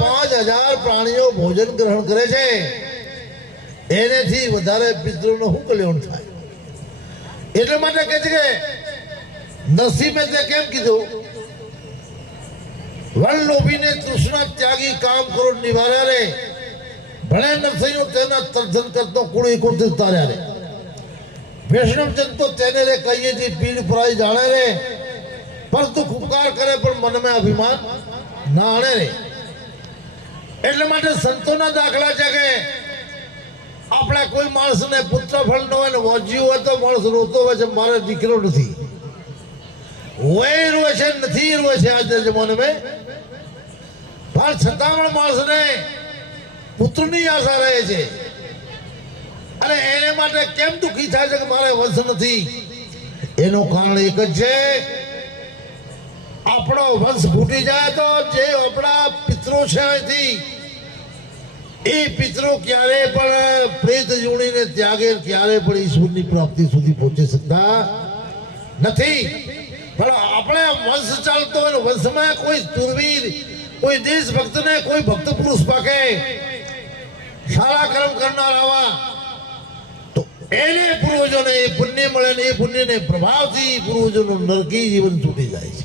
5,000 પ્રાણીઓ ભોજન ગ્રહણ કરે છે, એનેથી વધારે પિતૃનું શું કલ્યાણ થાય? એટલા માટે કહે છે કે નરસિંહે તે કેમ કીધું, વન લોભીને તૃષ્ણા ત્યાગી કામ કરો નિવાર્યા રે, ભણે નરસિંહ તેના તર્જન કરતો કુળ એકુત તાર્યા રે, વૈષ્ણવ જન તો તેને રે કહીએ જે પીડ પરાઈ જાણે રે, પરંતુ ઉપકાર કરે પણ મનમાં અભિમાન ના આણે રે. એટલા માટે સંતોના દાખલા છે કે આપણા કોઈ માણસને પુત્ર ફળ ન હોય ને વાંચ્યું હોય તો માણસ રોતો હોય છે, મારે દીકરો નથી, હોય રોય છે, નથી રોય છે આજના જમાનામાં, પણ છતાં પણ માણસને પુત્રની આશા રહે છે. અને એને માટે કેમ દુઃખી થાય છે કે મારે વંશ નથી? એનું કારણ એક જ છે, આપણો વંશ ફૂટી જાય તો જે આપણા પિતરો છે અહીંથી એ પિતરો ક્યારે પણ પ્રેત જોડીને ત્યાગે ક્યારે પણ ઈશ્વરની પ્રાપ્તિ સુધી પહોંચી શકતા નથી. પણ આપણે વંશ ચાલતો હોય, વંશમાં કોઈ સુરવીર, કોઈ દેશભક્તને, કોઈ ભક્ત પુરુષ પાકે, સારા કર્મ કરનાર આવા, તો એને પૂર્વજોને એ પુણ્ય મળે ને એ પુણ્યને પ્રભાવથી પૂર્વજોનું નરકી જીવન છૂટી જાય છે.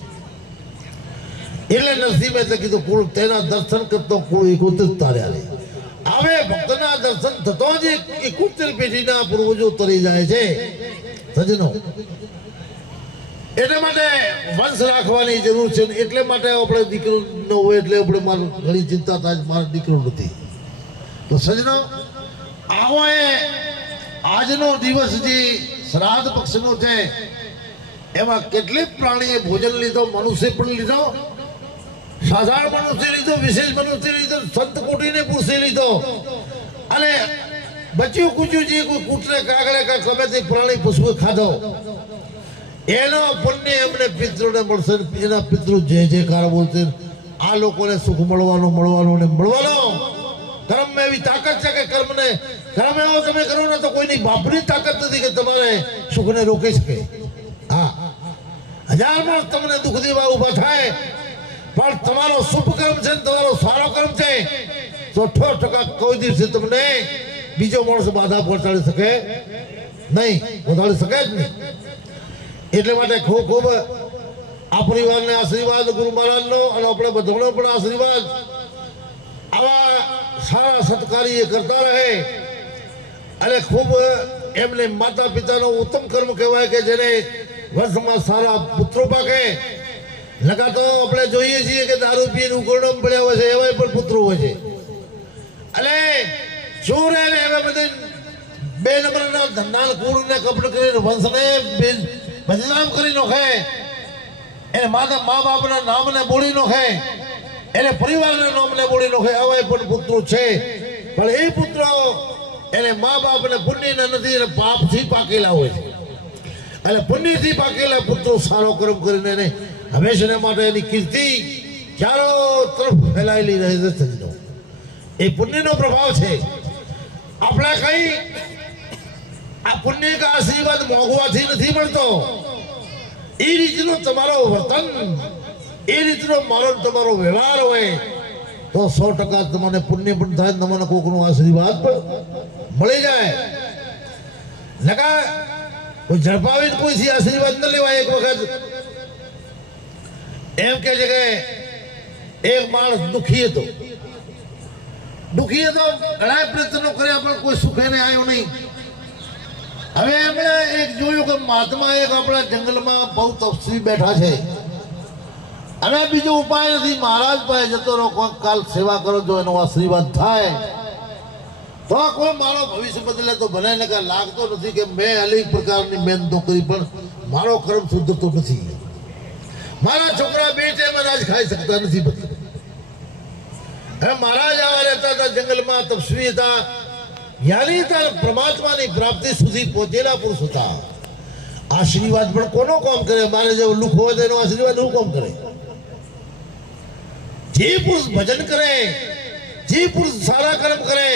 એટલે નરસિંહ મહેતા કીધું કુળ તેના દર્શન કરતો કુળ એકત્રિત તાર્યા રે. હવે ભક્તના દર્શન થતો જ 71 પેઢીના પૂર્વજો તરી જાય છે સજનો. એટલા માટે વંશ રાખવાની જરૂર છે. એટલે માટે આપણે દીકરો ન હોય એટલે આપણે મારું ઘણી ચિંતા થાય, મારો દીકરો નથી. તો સજનો, આવો એ આજનો દિવસ જે શ્રાદ્ધ પક્ષનો છે એમાં કેટલીક પ્રાણીએ ભોજન લીધો, મનુષ્ય પણ લીધો, સાધારણ મનુષ્ય લીધો, વિશેષ મનુષ્ય લીધો, સંત કોટીને પુરુષે લીધો, અને બચ્યું કૂચ્યું જે કોઈ કૂટરે કાગળે કા ગમે તે પ્રાણી પશુએ ખાધો, એનો પુણ્ય એમને પિતૃને મળશે. એના પિતૃ જય જયકાર બોલશે. આ લોકોને સુખ મળવાનો ને મળવાનો. કર્મમાં એવી તાકાત છે કે કર્મ એવો તમે કરો ને તો કોઈની બાપની તાકાત નથી કે તમારે સુખને રોકી શકે. હા, 1000 માણસ તમને દુઃખ દેવા ઉભા થાય, પણ તમારો શુભ કર્મ છે, તમારો સારો કર્મ છે, તો 100% કોઈ દિવસે તમને બીજો માણસ બાધા પહોંચાડી શકે નહીં, પહોંચાડી શકે જ નહીં. એટલે માટે ખૂબ ખૂબ આ પરિવારને આશીર્વાદ, ગુરુ મહારાજનો અને આપણે બધાનો પણ આશીર્વાદ આવા સારા સત્કારી એ કરતા રહે. અને ખૂબ એમને માતા પિતાનો ઉત્તમ કર્મ કહેવાય કે જેને વર્ષમાં સારા પુત્રો પાકે. નકા તો આપણે જોઈએ છીએ કે દારૂ પીને ઉકરડમ પડ્યા હોય છે, એવા પણ પુત્રો હોય છે. અને ચોર એને એવા બધા 2 નંબરના ધંધા કૂળને કપડ કરીને વંશને બદનામ કરી નાખે, એને મા બાપના નામને બોલી નાખે, એને પરિવારના નામને બોલી નાખે, એવા પણ પુત્રો છે. પણ એ પુત્રો એને મા બાપને પુણ્યના નથી, એને પાપથી પાકેલા હોય છે. અને પુણ્યથી પાકેલા પુત્રો સારો કર્મ કરીને એને હંમેશા માટે એની કીર્તિ ચારો તરફ ફેલાયેલી રહે છે. એ પુણ્યનો પ્રભાવ છે. આપણે કઈ આ પુણ્ય કા આશીર્વાદ મોંઘવાથી નથી મળતો. એ રીતનો તમારો વર્તન, એ રીતનો મારો તમારો વ્યવહાર હોય તો 100% તમને પુણ્ય પણ થાય, તમને કોકનો આશીર્વાદ પણ મળી જાય. નકા કોઈ ઝડપાવીને કોઈથી આશીર્વાદ ન લેવાય. એક વખત એમ કે છે કે એક માણસ દુખી હતો, ઘણા પ્રયત્નો કર્યા પણ કોઈ સુખે ને આવ્યો નહીં. હવે એમણે એક જોયું કે મહાત્મા એક આપણા જંગલમાં બહુ તપસ્વી બેઠા છે, અને બીજો ઉપાય નથી, મહારાજ પાસે જતો રહો, કોઈ કાલ સેવા કરો, જો એનો આશીર્વાદ થાય તો કોઈ મારો ભવિષ્ય બદલે તો ભલે. ને લાગતો નથી કે મેં અનેક પ્રકારની મહેનતો કરી પણ મારો કર્મ શુદ્ધતો નથી. મારા છોકરા 2 ટાઈમ અનાજ ખાઈ શકતા નથી. મહારાજ આવા રહેતા હતા, જંગલમાં તપસ્વી હતા, જ્ઞાની હતા, પરમાત્માની પ્રાપ્તિ સુધી પહોંચેલા પુરુષ હતા. આશીર્વાદ પણ કોનો કામ કરે? મારે જેવો લુખ હોય તેનો આશીર્વાદ શું કામ કરે? જે પુરુષ ભજન કરે, જે પુરુષ સારા કર્મ કરે,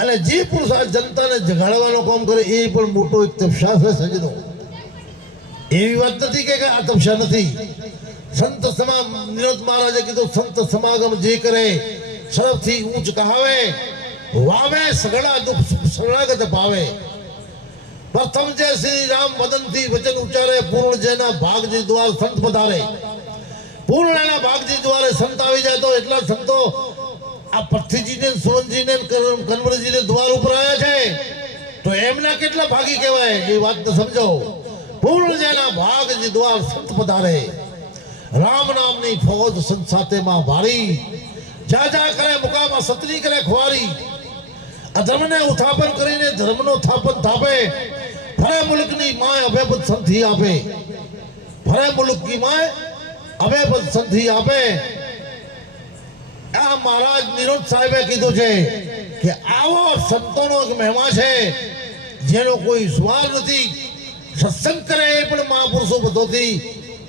અને જે પુરુષ આ જનતાને જગાડવાનો કામ કરે, એ પણ મોટો એક તપસ્યા છે સજનો. એવી વાત નથી કે આ તપસ્યા નથી. સંત નિરોધ મહારાજે કીધું સંત સમાગમ જે કરે સર્વથી ઊંચ કહાવે વાવે સગળા દુઃખ શરણાગત ભાવે પ્રથમ જે શ્રી રામ વદનથી વચન ઉચ્ચારે પૂર્ણ જેના ભાગજી દ્વાર સંત પધારે પૂર્ણના ભાગજી દ્વારે સંત આવી જાય તો એટલા સંતો આ પથ્થીજીને સુવનજીને કનવરજીને દ્વાર ઉપર આવ્યા છે તો એમના કેટલા ભાગી કહેવાય એ વાતને સમજો પૂર્ણ જેના ભાગજી દ્વાર સંત પધારે રામ નામની ફૌજ સંત સાથેમાં ભારી જા જા કરે મુકામાં સતરી કરે ખવારી અધર્મને ઉત્થાપન કરીને ધર્મનો સ્થાપન થાપે ફરે મુલ્કની માય અભયપદ સંધિ આપે ફરે મુલ્કની માય અભયપદ સંધિ આપે આ મહારાજ નિરોધ સાહેબે કીધું છે કે આવો સંતોનો એક મહિમા છે જેનો કોઈ સ્વાર નથી સત્સંગ કરે એ પણ મહાપુરુષો બધોથી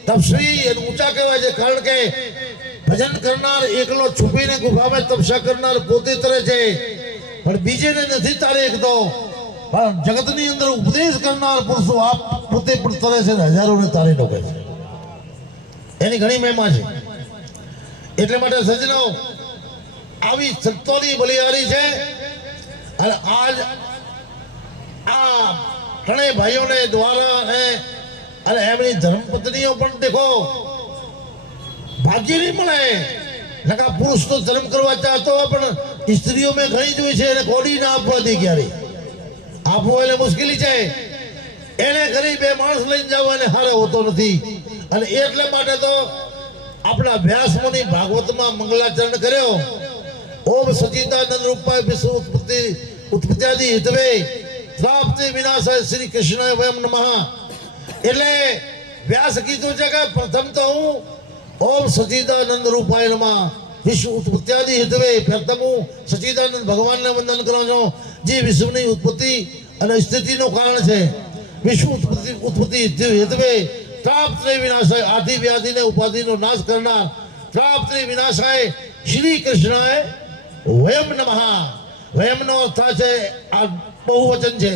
તપસ્વી અને ઊંચા કહેવાય છે કારણ કે ભજન કરનાર એકલો છુપીને ગુફામાં તપસ્યા કરનાર પોતે તરે છે પણ બીજેને નથી તારે એક તો પણ જગતની અંદર ઉપદેશ કરનાર પુરુષો આપ પોતે પણ તરે છે ને હજારોને તારી ડોકે છે એની ઘણી મહિમા છે એટલે માટે સજ્જનો આવી સંતોની બલિહારી છે અને આજ આ ત્રણેય ભાઈઓને દ્વારા અને એમની ધર્મપત્નીઓ પણ દેખો ભાગ્ય નહીં મળે નકા પુરુષ તો ધર્મ કરવા ચાહતો હોય પણ સ્ત્રીઓ મેં ઘણી જોઈ છે એને કોડી ના આપવા દે ક્યારે આપવું એટલે મુશ્કેલી છે એને ઘરે બે માણસ લઈને જવા હારે હોતો નથી અને એટલે માટે તો આપણા વ્યાસમુનિ ભાગવતમાં મંગલાચરણ કર્યો ઓમ સચિદાનંદ રૂપાય વિશ્વ ઉત્પત્તિ હિતવે પ્રાપ્તિ વિનાશાય શ્રી કૃષ્ણાય વયમ નમઃ એટલે વ્યાસ કીધું છે કે પ્રથમ તો હું ઓમ સચિદાનંદ રૂપાય નમઃ વિશ્વ ઉત્પત્તિ હિતવે પ્રથમ હું સચિદાનંદ ભગવાનને વંદન કરું છું જે વિશ્વની ઉત્પત્તિ અને સ્થિતિનું કારણ છે વિશ્વ ઉત્પત્તિ હિતવે ત્રાપ્તિ વિનાશાય આદિ વ્યાધિ ને ઉપાધિનો નાશ કરનાર ત્રાપ્તિ વિનાશાય શ્રી કૃષ્ણાય વયમ નમઃ વયમનો અર્થ છે આ બહુવચન છે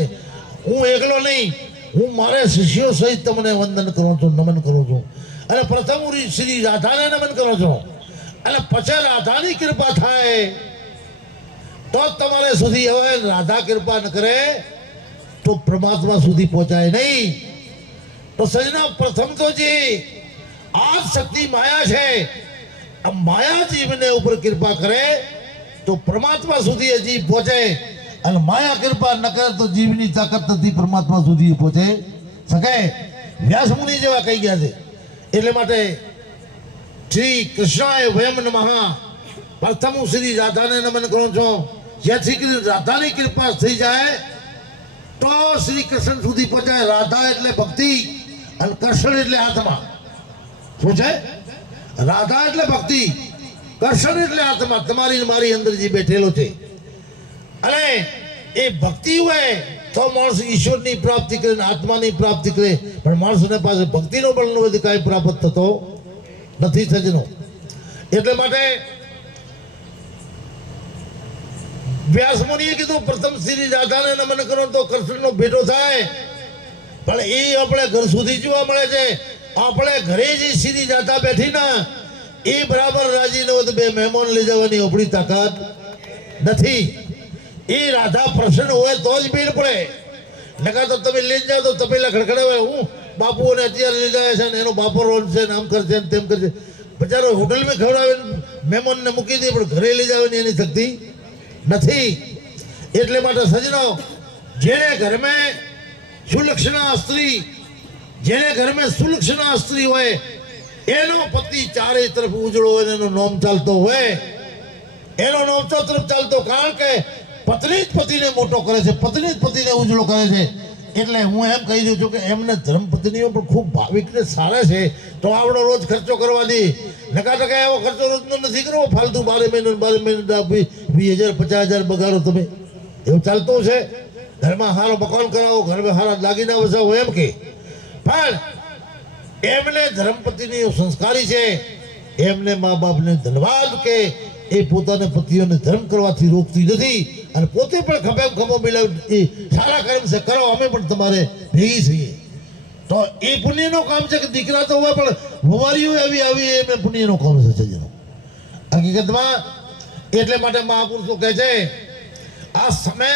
હું એકલો નહીં હું મારા શિષ્યો સહિત તમને વંદન કરું છું નમન કરું છું અને પ્રથમ હું શ્રી રાધાને નમન કરું છું અને પછી રાધાની કૃપા થાય તો તમારે સુધી હવે રાધા કૃપા ન કરે તો પરમાત્મા સુધી પહોંચાય નહીં તો સજના પ્રથમ તો જે આ શક્તિ માયા છે આ માયા જીવને ઉપર કૃપા કરે તો પરમાત્મા સુધી જીવ પહોંચે અને માયા કૃપા ન કરે તો જીવની તાકાત નથી પરમાત્મા સુધી પહોંચે શકે વ્યાસ મુનિ જેવા કહી ગયા છે એટલે માટે શ્રી કૃષ્ણાય વયમ નમઃ પ્રથમ હું શ્રી રાધાને નમન કરું છું જેથી રાધાની કૃપા થઈ જાય તો શ્રી કૃષ્ણ સુધી પહોંચાય રાધા એટલે ભક્તિ અને કૃષ્ણ એટલે આત્મા શું છે રાધા એટલે ભક્તિ કૃષ્ણ એટલે આત્મા તમારી મારી અંદર જે બેઠેલો છે અને એ ભક્તિ હોય તો માણસ ઈશ્વરની પ્રાપ્તિ કરે આત્માની પ્રાપ્તિ કરે પણ માણસને પાસે ભક્તિનો બળ ન હોય કાંઈ પ્રાપ્ત થતો નથી સજનો એટલે માટે વ્યાસ મુનિએ કીધું પ્રથમ શ્રી રાધાને નમન કરો તો કૃષ્ણનો ભેટો થાય પણ એ આપણે ઘર સુધી જોવા મળે છે આપણે ઘરે જે શ્રી રાધા બેઠી ના એ બરાબર રાજી ન હોય તો બે મહેમાન લઈ જવાની આપણી તાકાત નથી એ રાધા પ્રસન્ન હોય તો જ ભીડ પડે નકા તો તમે લઈ જાઓ તો તપેલા ખડખડાવે હું બાપુઓને અત્યારે લઈ જાય છે ને એનો બાપો રોલ છે ને આમ કરશે ને તેમ કરશે બચારો હોટલમાં ખવડાવે મહેમાનને મૂકી દે પણ ઘરે લઈ જવાની એની શક્તિ નથી એટલે માટે સજનો જેને ઘરમાં સુલક્ષણા સ્ત્રી જેને ઘરમાં સુલક્ષણા સ્ત્રી હોય એનો પતિ ચારે તરફ ઉજળો હોય એનો નોમ ચાલતો હોય એનો નોમ તરફ ચાલતો કારણ કે પત્ની જ પતિને મોટો કરે છે પત્ની જ પતિને ઉજળો કરે છે એટલે હું એમ કહી દઉં છું કે એમને ધર્મપત્નીઓ પણ ખૂબ ભાવિક ને સારા છે તો આવડો રોજ ખર્ચો કરવા દે નકા ટકા એવો ખર્ચો રોજનો નથી કરવો ફાલતુ 12 મહિને 20,000 50,000 બગાડો તમે એવું ચાલતું છે ઘરમાં સારો મકાન કરાવો ઘરમાં સારા દાગીના વસાવો એમ કે પણ એમને ધર્મપત્ની સંસ્કારી છે એમને મા બાપને ધન્યવાદ કે એ પોતાના પતિઓને ધર્મ કરવાથી રોકતી નથી અને પોતે પણ ખભો મિલાવી સારા કર્મ છે કરો અમે પણ તમારે ભેગી છીએ તો એ પુણ્યનું કામ છે કે દીકરા તો હોય પણ વવારીઓ એવી આવી એમને પુણ્યનો કામ છે સજ્જનો હકીકતમાં એટલે માટે મહાપુરુષો કહે છે આ સમય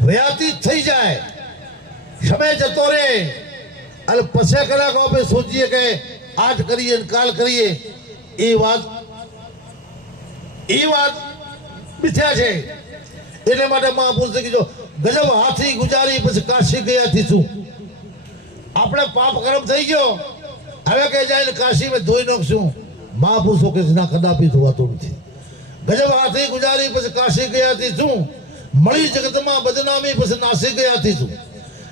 વ્યતીત થઈ જાય સમય જતો રહે અને પછી કલાકો આપણે સોચીએ કે આજ કરીએ ને કાલ કરીએ એ વાત મિથ્યા છે એટલે માટે મહાપુરુષે કીધું ગજબ હાથી ગુજારી પછી કાશી ગયાથી શું આપણે પાપ કર્મ થઈ ગયો હવે કે જાય કાશીમાં ધોઈ નાખશું મહાપુરુષો કે ના કદાપી થવાતું નથી ગજબ હાથી ગુજારી પછી કાશી ગયાથી શું મળી જગતમાં બદનામી પછી નાસી ગયાથી શું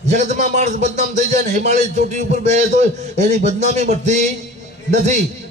જગતમાં માણસ બદનામ થઈ જાય ને હિમાલય ચોટી ઉપર બેસે તો એની બદનામી મળતી નથી